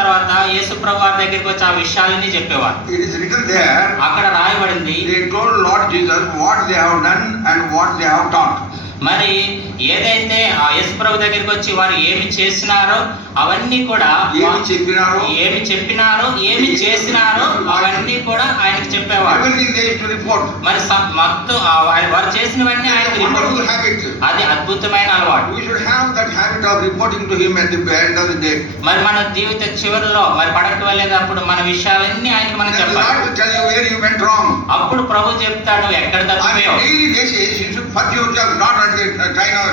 తర్వాత యేసు ప్రభు వారి దగ్గరికి వచ్చి ఆ విషయాలన్నీ చెప్పేవారు. It is written there. అక్కడ రాయబడింది, They told Lord Jesus what they have done and what they have taught. మరి ఏదైతే ఆ యేసు ప్రభు దగ్గరికి వచ్చి వారు ఏమి చేసినారో అవన్నీ కూడా, ఏమి చెప్పినారో ఏమి చేసినారో అవన్నీ కూడా ఆయనకు చెప్పేవారు. Everything they used to report. మరి మొత్తం వారు చేసినవన్నీ ఆయనకు రిపోర్ట్. Wonderful habit. అది అద్భుతమైన అలవాటు. We should have that habit of reporting to him at the end of the day. మరి మన జీవిత చివరిలో మరి పడక వెళ్ళేటప్పుడు మన విషయాలన్నీ ఆయనకు మనం చెప్పాలి. God will tell you where you went wrong. అప్పుడు ప్రభు చెప్తాడు ఎక్కడ తప్పిపోయావు. On daily basis you should put yourself not at the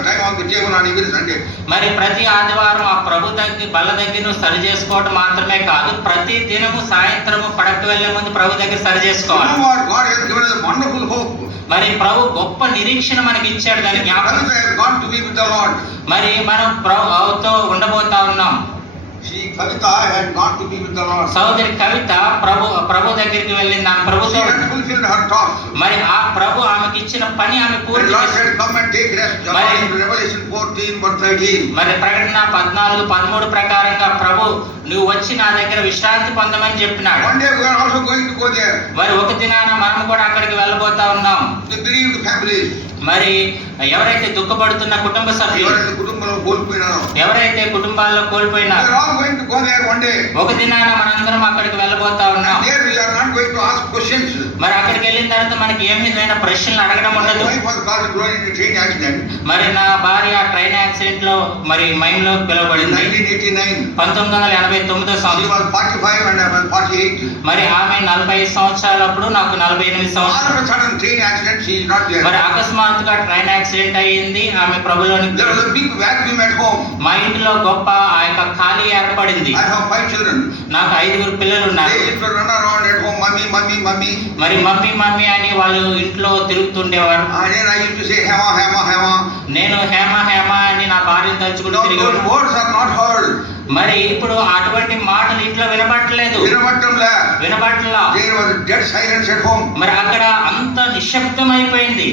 time of the table on every Sunday. మరి ప్రతి ఆదివారం ఆ ప్రభు బల్ల దగ్గర నువ్వు సరి చేసుకోవడం మాత్రమే కాదు, ప్రతి దినము సాయంత్రము పడక వెళ్లే ముందు ప్రభు దగ్గర సరి చేసుకోవాలి. You know what? God has given us a wonderful hope. మరి ప్రభు గొప్ప నిరీక్షణ మనకి ఇచ్చాడు. దాని జ్ఞాపకం God to be with the Lord. మరి మనం ప్రభుతో ఉండబోతా ఉన్నాం. She Kavita had gone to be with the Lord. సోదరి కవిత ప్రభు దగ్గరికి వెళ్ళింది. ఆమె ప్రభుతో fulfilled her task. మరి ఆ ప్రభు ఆమెకి ఇచ్చిన పని ఆమె పూర్తి చేసింది. Come and take rest. Revelation 14:13. మరి ప్రకటన 14:13 ప్రకారంగా ప్రభు నువ్వు వచ్చి నా దగ్గర విశ్రాంతి పొందమని చెప్పినాడు. One day we are also going to go there. మరి ఒక దినాన మనం కూడా అక్కడికి వెళ్ళబోతా ఉన్నాం. The bereaved families. మరి ఎవరైతే దుఃఖపడుతున్న కుటుంబ సభ్యులు, ఎవరైతే కుటుంబాల్లో కోల్పోయినారు, ఒక దినాన మనందరం అక్కడికి వెళ్ళబోతా ఉన్నాం. మరి అక్కడికి వెళ్ళిన తర్వాత మనకి ఏం విధమైన ప్రశ్నలు అడగడం ఉండదు. మరి నా భార్య ట్రైన్ యాక్సిడెంట్ లో మరి మైంలో పిలువబడింది 1989 సంవత్సరం. మరి ఆమె 45 సంవత్సరాలప్పుడు నాకు 48 సంవత్సరాలు. మరి అకస్మాత్తుగా ట్రైన్ యాక్సిడెంట్ అయ్యింది. ఆమె ప్రభులోని మా ఇంట్లో గొప్ప ఆ యొక్క ఖాళీ ఏర్పడింది. నాకు 5 పిల్లలు ఉన్నారు. మరి మమ్మీ మమ్మీ అని వాళ్ళు ఇంట్లో తిరుగుతుండేవారు. నేను హేమ హేమ అని నా భార్యను తలుచుకుంటూ తిరిగి. మరి ఇప్పుడు అటువంటి మాటలు ఇంట్లో వినబట్టలేదు. మరి అక్కడ అంత నిశ్శబ్దం అయిపోయింది.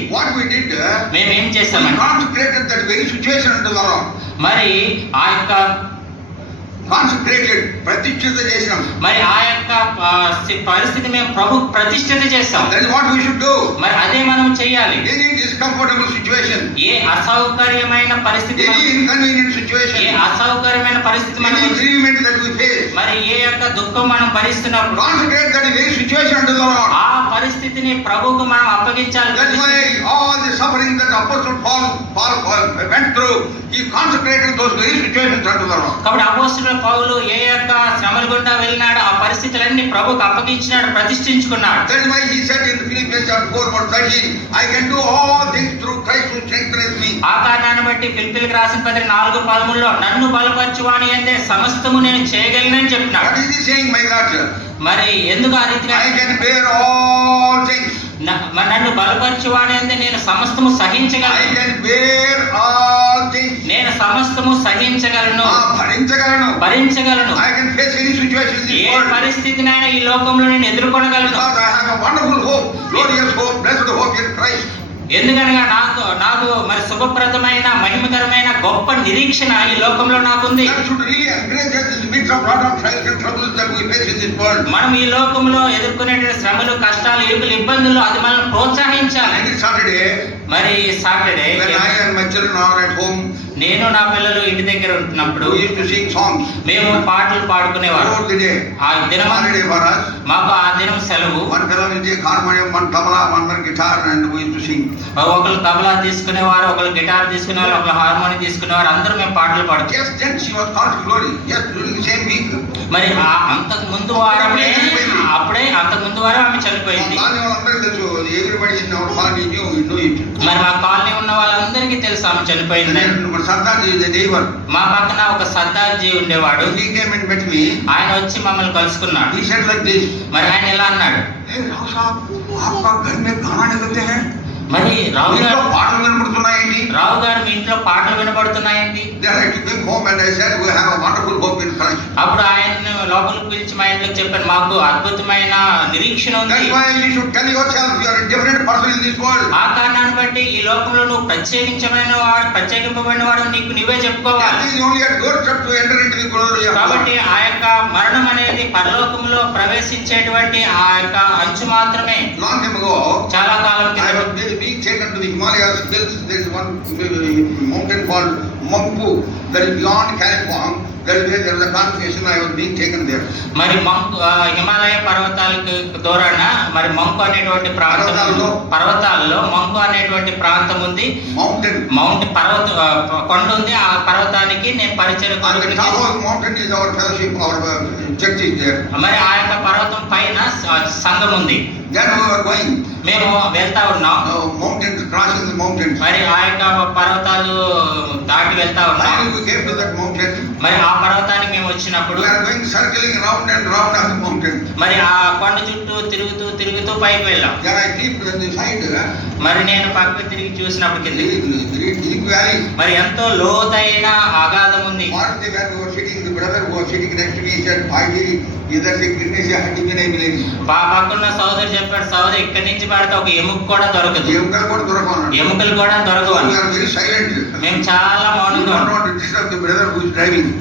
మేమేం చేసామంటే మరి ఆ యొక్క కాన్సంట్రేటెడ్ ప్రతిష్ఠిత చేసాం. మరి ఆ యొక్క పరిస్థితి మేము ప్రభు ప్రతిష్ఠిత చేసాం. That is what we should do. మరి అదే మనం చేయాలి. ఎనీ డిస్కంఫర్టబుల్ సిచువేషన్, ఏ అసౌకర్యమైన పరిస్థితి, ఎనీ ఇన్కన్వీనియంట్ సిచువేషన్, ఏ అసౌకర్యమైన పరిస్థితి మనం ఎగ్రీమెంట్ దట్ వి ఫేస్, మరి ఏ యొక్క దుఃఖం మనం భరిస్తున్నప్పుడు concentrate that very situation to the Lord. ఆ పరిస్థితిని ప్రభువుకు మనం అప్పగించాలి. That's why all the suffering that apostle Paul went through, he consecrated those very situations unto the Lord. కాబట్టి అపోస్తలుడైన పౌలు ఏ యొక్క శ్రమల గుండా వెళ్ళినాడు, ఆ పరిస్థితులన్నీ ప్రభువుకు అప్పగించినాడు, ప్రతిష్ఠించుకున్నాడు. That is why he said in Philippians chapter 4:13, I can do all things through Christ who strengthens me. ఆ కారణాన్ని బట్టి ఫిలిప్పీయులకు రాసిన పత్రిక 4:13లో నన్ను బలపరచువాని యందే సమస్తము నేను చేయగలనని చెప్పినాడు. What is he saying by that? మరి ఎందుకు ఆ రీతిగా I can bear all things. నన్ను బలపరచువాని యందే నేను సమస్తము సహించగలను. I can bear all things. నేను సమస్తము సహించగలను, భరించగలను. I can face any situation in this world. ఏ పరిస్థితినైనా ఈ లోకంలో నేను ఎదుర్కొనగలను. Because I have a wonderful hope, glorious hope, blessed hope in Christ. ఎందుకనగా నాకు మరి శుభప్రదమైన మహిమకరమైన గొప్ప నిరీక్షణ ఈ లోకంలో నాకుంది. మనం ఈ లోకంలో ఎదుర్కొనే శ్రమలు, కష్టాలు, ఇబ్బందులు అది మనం ప్రోత్సహించాలి. మరి సాటర్డే నేను నా పిల్లలు ఇంటి దగ్గర ఉంటున్నప్పుడు మేము పాటలు పాడుకునేవారు. ఆ దినం మాకు ఆ దినం సెలవు. ఒకరు తబలా తీసుకునేవారు, ఒకరు గిటార్ తీసుకునేవారు, ఒకరు హార్మోనియం తీసుకునేవారు. అందరూ మేము పాటలు పాడుతాం. మరి అంతకు ముందు వారమే ఆమె చనిపోయింది. మరి మా కాలనీ ఉన్న వాళ్ళందరికీ తెలుసు ఆమె చనిపోయింది. మా పక్కన ఒక సర్దార్జీ ఉండేవాడు. ఆయన వచ్చి మమ్మల్ని కలుసుకున్నాడు. మరి ఆయన ఎలా అన్నాడు, మరి రావు గారు పాటలు వినబడుతున్నాయండి, రావు గారు మీ ఇంట్లో పాటలు వినబడుతున్నాయండి. అప్పుడు ఆయన లోపలికి పిలిచి మా ఇంట్లోకి చెప్పాను, మాకు అద్భుతమైన నిరీక్షణ ఉంది. That's why you should tell yourself you are a different person in this world. ఆ కారణాన్ని బట్టి ఈ లోకంలో నువ్వు ప్రత్యేకింపబడిన వాడు నీకు నువ్వే చెప్పుకోవాలి. That is only a doorstep to enter into the glory of God. కాబట్టి ఆ యొక్క మరణం అనేది పరలోకంలో ప్రవేశించేటువంటి ఆ యొక్క అంచు మాత్రమే. Long time ago, చాలా కాలం I కింద was being taken to the Himalayas hills. There is one mountain called Mangpu that is beyond Kalimpong. That is where there was a congregation. I was being taken there. మరి మంకు హిమాలయ పర్వతాలకు దూరాన మరి మంకు అనేటువంటి పర్వతాల్లో మంకు అనేటువంటి ప్రాంతం ఉంది. మౌంట్ పర్వత కొండ ఉంది. ఆ పర్వతానికి నేను పరిచయం. Mountain is our fellowship, our church is there. మరి ఆ యొక్క పర్వతం పైన సంఘం ఉంది. Then we were going. మేము వెళ్తా ఉన్నాం. Mountains, crossing the mountains. మరి ఆ యొక్క పర్వతాలు దాటి వెళ్తా ఉన్నాం. Finally we came to that mountain. మరి ఆ పర్వతానికి మేము వచ్చినప్పుడు we are going circling round and round on the mountain. మరి ఆ కొండ చుట్టూ తిరుగుతూ పైకి వెళ్ళాం. Then I keep on the side. మరి నేను పక్కకు తిరిగి చూసినప్పుడు కిందకి deep valley. మరి ఎంతో లోతైన అగాధం ఉంది. Maruti where we were sitting, the brother who was sitting next to me said, "Bhai, इधर से गिरने से हड्डी भी नहीं मिलेगी." పక్కన సోదరు చెప్పాడు, సోదరు ఇక్కడి నుంచి పడితే ఒక ఎముక కూడా దొరకదు. ఎముకలు కూడా దొరకవు. మేము చాలా మౌనంగా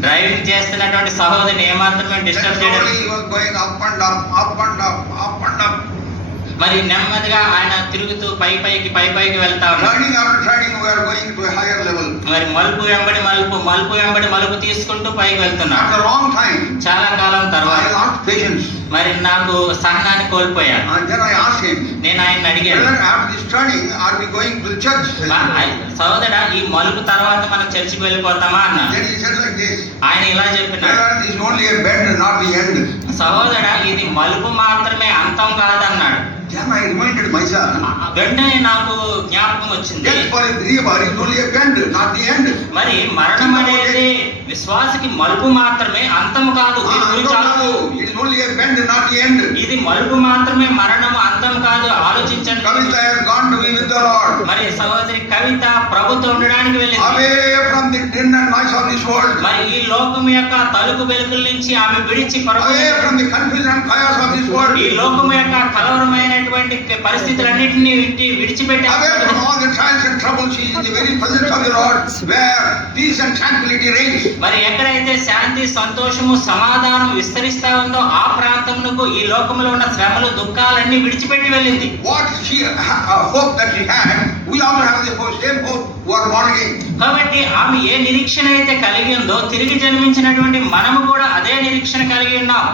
డ్రైవింగ్ చేస్తున్నటువంటి సహోదరుని ఏమాత్రమే డిస్టర్బ్ చేయడం. మరి నెమ్మదిగా ఆయన తిరుగుతూ పైకి వెళ్తా ఉన్నాడు. మరి మలుపు వెంబడి మలుపు తీసుకుంటూ పైకి వెళ్తున్నాడు. చాలా కాలం తర్వాత మరి నాకు సహనాన్ని కోల్పోయాను. నేను ఆయన అడిగాను, సహోదరా ఈ మలుపు తర్వాత మనం చర్చికి వెళ్ళిపోతామా అన్నా. ఆయన ఇలా చెప్పినాడు, సహోదరా ఇది మలుపు మాత్రమే, అంతం కాదన్నాడు. వెంటనే నాకు జ్ఞాపకం వచ్చింది, మరి మరణం అనేది విశ్వాసకి మలుపు మాత్రమే, అంతం కాదు. ఇది మలుపు మాత్రమే, మరణము అంతం కాదు. ఆలోచించండి. మరి సహోదరి కవిత ప్రభుతో ఉండడానికి వెళ్ళింది. మరి ఈ లోకం యొక్క తలుపు వెలుగుల నుంచి ఆమె విడిచి ఈ లోకం యొక్క కలవరమైనటువంటి పరిస్థితులన్నింటినీ విడిచిపెట్టి మరి ఎక్కడైతే శాంతి, సంతోషము, సమాధానం విస్తరిస్తా ఉందో ఆ ప్రాంతమునకు ఈ లోకంలో ఉన్న శ్రమలు, దుఃఖాలన్నీ విడిచిపెట్టి వెళ్ళింది. కాబట్టి ఆమె ఏ నిరీక్షణ అయితే కలిగి ఉందో తిరిగి జన్మించినటువంటి మనము కూడా అదే నిరీక్షణ కలిగి ఉన్నాం.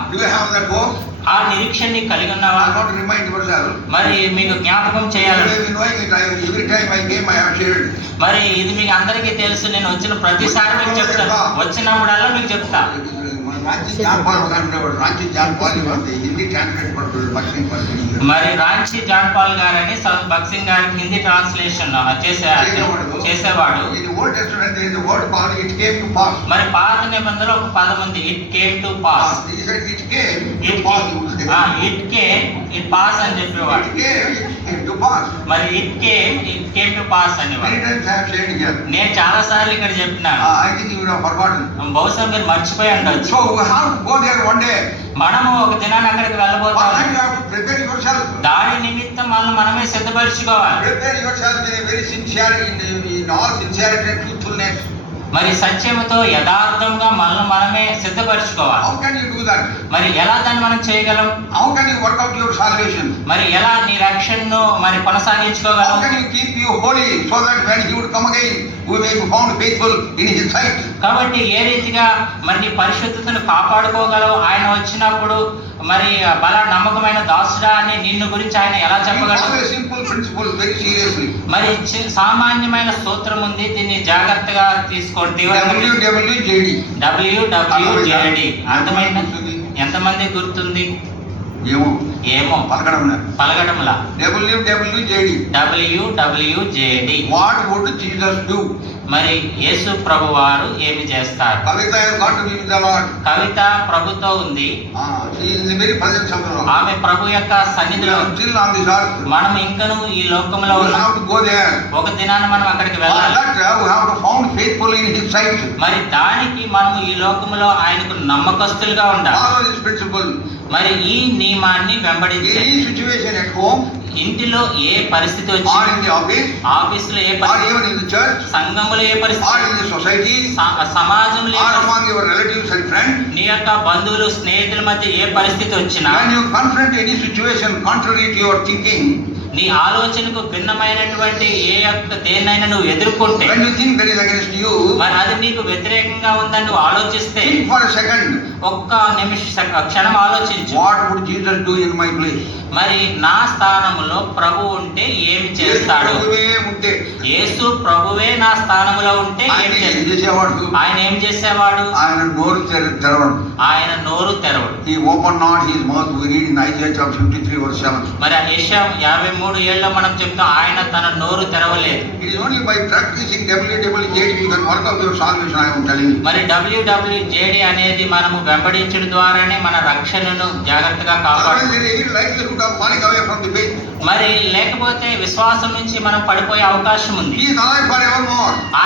ఆ నిరీక్షణని కలిగి ఉన్నావా? మరి మీకు జ్ఞాపకం చేయాలి. మరి ఇది మీకు అందరికీ తెలుసు. నేను వచ్చిన ప్రతిసారి మీకు చెప్తాను, వచ్చినప్పుడల్లా మీకు చెప్తా. మరి రాంచి జాన్ పాల్ గారని బక్సింగ్ గారికి హిందీ ట్రాన్స్లేషన్ చేసేవాడు. మరి పాత నిబంధనలో ఒక పదం ఉంది, it came to pass. It pass అని చెప్పేవాడు. మరి ఇట్ కేమ్ టు పాస్ అనేవాడు. నేను చాలా సార్లు ఇక్కడ చెప్పినాను, బహుశా మీరు మర్చిపోయి ఉండొచ్చు. మనము ఒక దినాన్ని అక్కడికి వెళ్ళబోతాం. దాని నిమిత్తం మనమే సిద్ధపరచుకోవాలి. మరి సత్యముతో యథార్థంగా మనమే సిద్ధపరచుకోవాలి. మరి ఎలా దాన్ని మనం చేయగలం? మరి ఎలా నీ రక్షణను మరి కొనసాగించుకోగలం? కాబట్టి ఏ రీతిగా మరి నీ పరిశుద్ధతను కాపాడుకోగలవు? ఆయన వచ్చినప్పుడు మరి బలా నమ్మకమైన దాసుడా అని నిన్ను గురించి ఆయన ఎలా చెప్పగలరు? మరి సామాన్యమైన స్తోత్రం ఉంది, దీన్ని జాగ్రత్తగా తీసుకోండి. WWJD అర్థమైందా? ఎంతమంది గుర్తుంది? ఏమో పలకడంలా. WWJD. What would Jesus do? మరి యేసు ప్రభు వారు ఏమి చేస్తారు? Kavita has got to be with the Lord. కవిత ప్రభుతో ఉంది. She is in the very presence of the Lord. ఆమె ప్రభు యొక్క We సన్నిధిలో are still on this earth. మనం ఇంకను ఈ లోకంలో We ఉన్నాం. have to go there. ఒక దినాన మనం అక్కడికి For వెళ్ళాలి. that we have to found faithful in His sight. మరి దానికి మనము ఈ లోకంలో ఆయనకు నమ్మకస్తులుగా ఉండాలి. Follow this principle. మరి ఈ నియమాన్ని In వెంబడించాలి. any situation at home, ఇంటిలో ఏ పరిస్థితి or వచ్చి, in the office, ఆఫీసులో ఏ or పరిస్థితి, even in the church, సంఘములో ఏ or పరిస్థితి, in the society, సమాజంలో ఏ or పరిస్థితి, among your relatives and friends, నీ యొక్క బంధువులు స్నేహితుల మధ్య ఏ పరిస్థితి వచ్చినా, when you confront any situation contrary to your thinking, నీ ఆలోచనకు భిన్నమైనటువంటి ఏ యొక్క దేన్నైనా నువ్వు ఎదుర్కొంటే, when you think that is against you, మరి అది నీకు వ్యతిరేకంగా ఉందని నువ్వు ఆలోచిస్తే think for a second, ఒక్క క్షణం ఆలోచించు. what would Jesus do in my place? మరి నా స్థానములో ప్రభు ఉంటే ఏమి చేస్తాడు? ప్రభువే ఉంటే యేసు ప్రభువే నా స్థానములో ఉంటే ఆయన ఏం ఏం చేస్తాడు? చేసేవాడు? ఆయన ఏం చేసేవాడు? ఆయన నోరు తెరవడు. ఆయన నోరు తెరవడు. He opened not his mouth. We read in Isaiah chapter 53 verse 7. మరి యెషయా 53:7 మనం చెప్తాం, ఆయన తన నోరు తెరవలేదు. It is only by practicing WWJD you can work out your salvation, I am telling you. మరి WWJD అనేది మనము వెంబడించడం ద్వారానే మన రక్షణను జాగ్రత్తగా కాపాడు. Otherwise there is a likelihood of falling away from the faith. మరి లేకపోతే విశ్వాసం నుంచి మనం పడిపోయే అవకాశం ఉంది. He is alive forevermore.